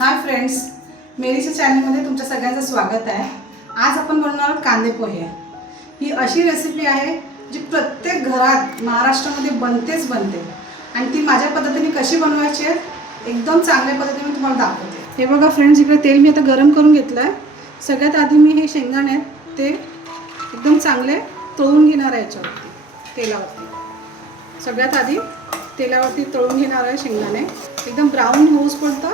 Hi friends, मेरीच्या चॅनलमध्ये तुमच्या सगळ्यांचं स्वागत आहे। आज आपण बनवणार आहोत कांदे पोहे। ही अशी रेसिपी आहे जी प्रत्येक घरात महाराष्ट्रामध्ये बनते आणि ती माझ्या पद्धतीने कशी बनवायची आहे एकदम चांगल्या पद्धतीने मी तुम्हाला दाखवते। हे बघा फ्रेंड्स, इकडे तेल मी आता गरम करून घेतलं आहे। सगळ्यात आधी मी हे शेंगदाणे आहेत ते एकदम चांगले तळून घेणार आहे याच्यावरती तेलावरती। सगळ्यात आधी तेलावरती तळून घेणार आहे शेंगदाणे, एकदम ब्राऊन होऊसपर्यंत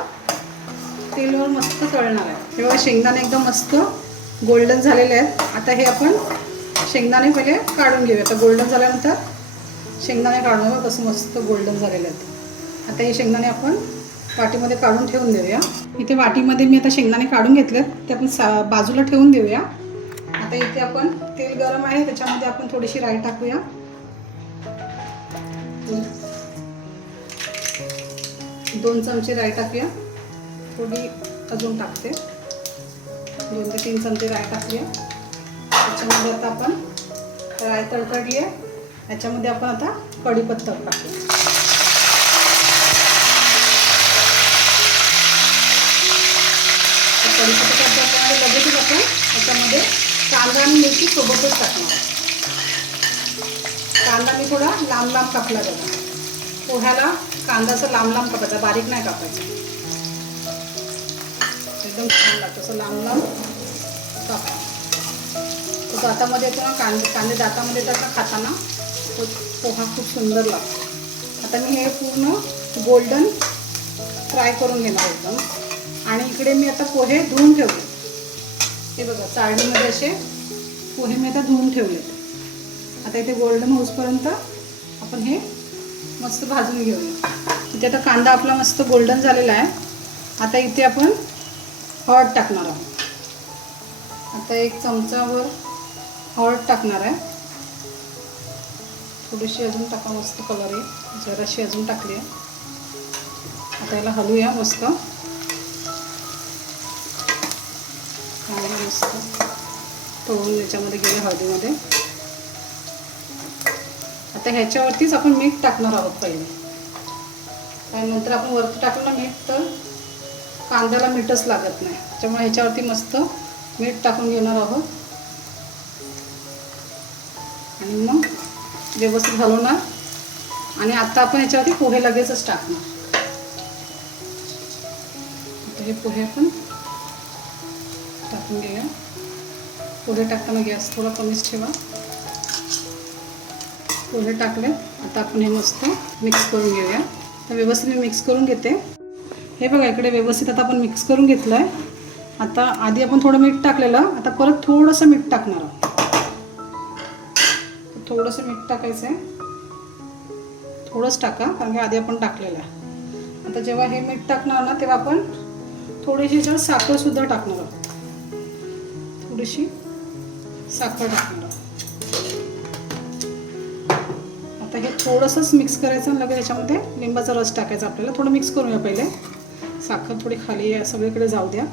तेलावर मस्त तळणार आहे। हे बघा शेंगदाणे एकदम मस्त गोल्डन झालेले आहेत। आता हे आपण शेंगदाणे पहिले काढून घेऊया। आता गोल्डन झाल्यानंतर शेंगदाणे काढून बघा कसं मस्त गोल्डन झालेले आहेत। आता हे शेंगदाणे आपण वाटीमध्ये काढून ठेवून देऊया। इथे वाटीमध्ये मी आता शेंगदाणे काढून घेतलेत, ते आपण बाजूला ठेवून देऊया। आता इथे आपण तेल गरम आहे, त्याच्यामध्ये आपण थोडीशी राई टाकूया। 2 चमचे राई टाकूया, थोडी अजून टाकते, 2 ते 3 चमचे राई टाकूया। त्याच्यामध्ये आता आपण राई तडतडली आहे, याच्यामध्ये आपण आता कढीपत्ता टाकूया। कढीपत्ता टाकल्यामुळे लगेचच आपण याच्यामध्ये कांदा आणि मिरची सोबतच टाकणार। कांदा मी थोडा लांब लांब कापला जातो। पोह्याला कांदा असं लांब लांब कापायचा, बारीक नाही कापायचं, एकदम छान लागतं असं लांब लांब कापा। तो दातामध्ये येतो ना, कांदे दातामध्ये येतात ना खाताना, तो पोहा खूप सुंदर लागतो। आता मी हे पूर्ण गोल्डन फ्राय करून घेणार एकदम। आणि इकडे मी आता पोहे धुवून ठेवले, हे बघा चाळणीमध्ये असे पोहे मी आता धुवून ठेवलेत। आता इथे गोल्डन होऊसपर्यंत आपण हे मस्त भाजून घेऊया। इथे आता कांदा आपला मस्त गोल्डन झालेला आहे। आता इथे आपण हळद टाकणार आहोत। आता 1 चमचावर हळद टाकणार आहे, थोडीशी अजून टाका, मस्त कलर आहे, जराशी अजून टाकली आहे। आता याला हलवूया मस्त, मस्त तळून याच्यामध्ये गेले हळदीमध्ये। आता ह्याच्यावरतीच आपण मीठ टाकणार आहोत पहिले, आणि नंतर आपण वरती टाकलं ना मीठ तर कांद्याला मीठच लागत नाही, त्यामुळे ह्याच्यावरती मस्त मीठ टाकून घेणार आहोत आणि मग व्यवस्थित हलवणार। आणि आता आपण ह्याच्यावरती पोहे लगेचच टाकणार। आता हे पोहे आपण टाकून घेऊया। पोहे टाकताना गॅस थोडा कमीच ठेवा। पोहे टाकले, आता आपण हे मस्त मिक्स करून घेऊया। तर व्यवस्थित मी मिक्स करून घेते। हे बघा इकडे व्यवस्थित आता आपण मिक्स करून घेतलं आहे। आता आधी आपण थोडं मीठ टाकलेलं, आता परत थोडंसं मीठ टाकणार आहोत। थोडंसं मीठ टाकायचं आहे, थोडंच टाका कारण की आधी आपण टाकलेलं आहे। आता जेव्हा हे मीठ टाकणार ना तेव्हा आपण थोडीशी ह्याच्यावर साखरसुद्धा टाकणार आहोत, थोडीशी साखर टाकणार आहोत। आता हे थोडंसंच मिक्स करायचं आणि लगेच ह्याच्यामध्ये लिंबाचा रस टाकायचा आपल्याला। थोडं मिक्स करूया पहिले, साखर थोडी खाली सगळीकडे जाऊ द्या।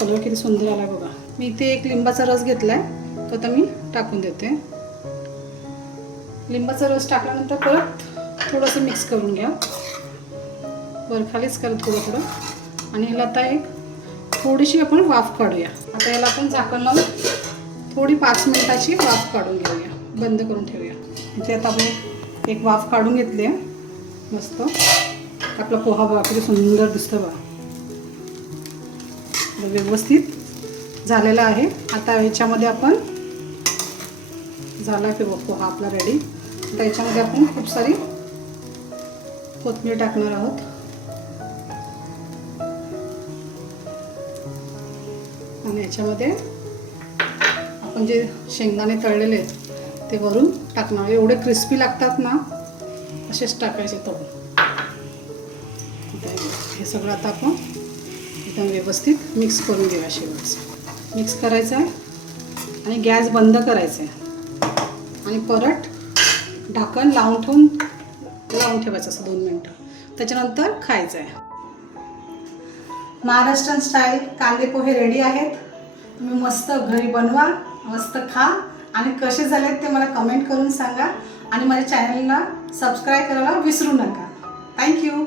कलर किती सुंदर आला बघा। मी इथे 1 लिंबाचा रस घेतलाय, तो आता मी टाकून देते। लिंबाचा रस टाकल्यानंतर परत थोडंसं मिक्स करून घ्या, वर खालीच करा थोडं। आणि ह्याला आता थोडीशी आपण वाफ काढूया। आता याला आपण झाकण लावून थोडी 5 मिनिटाची वाफ काढून घेऊया, बंद करून ठेवूया। इथे आता आपण एक वाफ काढून घेतली आहे मस्त। आपला पोहा बघा किती सुंदर दिसतो बघा, व्यवस्थित झालेला आहे। आता याच्यामध्ये आपण झाला की पोहा आपला रेडी। आता याच्यामध्ये आपण खूप सारी कोथिंबीर टाकणार आहोत। आणि याच्यामध्ये आपण जे शेंगदाणे तळलेले आहेत ते वरून टाकणार। एवढे क्रिस्पी लागतात ना, असेच टाकायचे तळून। हे सगळं आता आपण एकदम व्यवस्थित मिक्स करून घेऊया। शेवटचं मिक्स करायचं आहे आणि गॅस बंद करायचा आहे आणि परत ढाकण लावून ठेवायचं असं 2 मिनिटं, त्याच्यानंतर खायचं आहे। महाराष्ट्रीयन स्टाईल कांदे पोहे रेडी आहेत। तुम्ही मस्त घरी बनवा, मस्त खा आणि कसे झालेत ते मला कमेंट करून सांगा। आणि माझ्या चॅनलला सबस्क्राईब करायला विसरू नका। थँक्यू।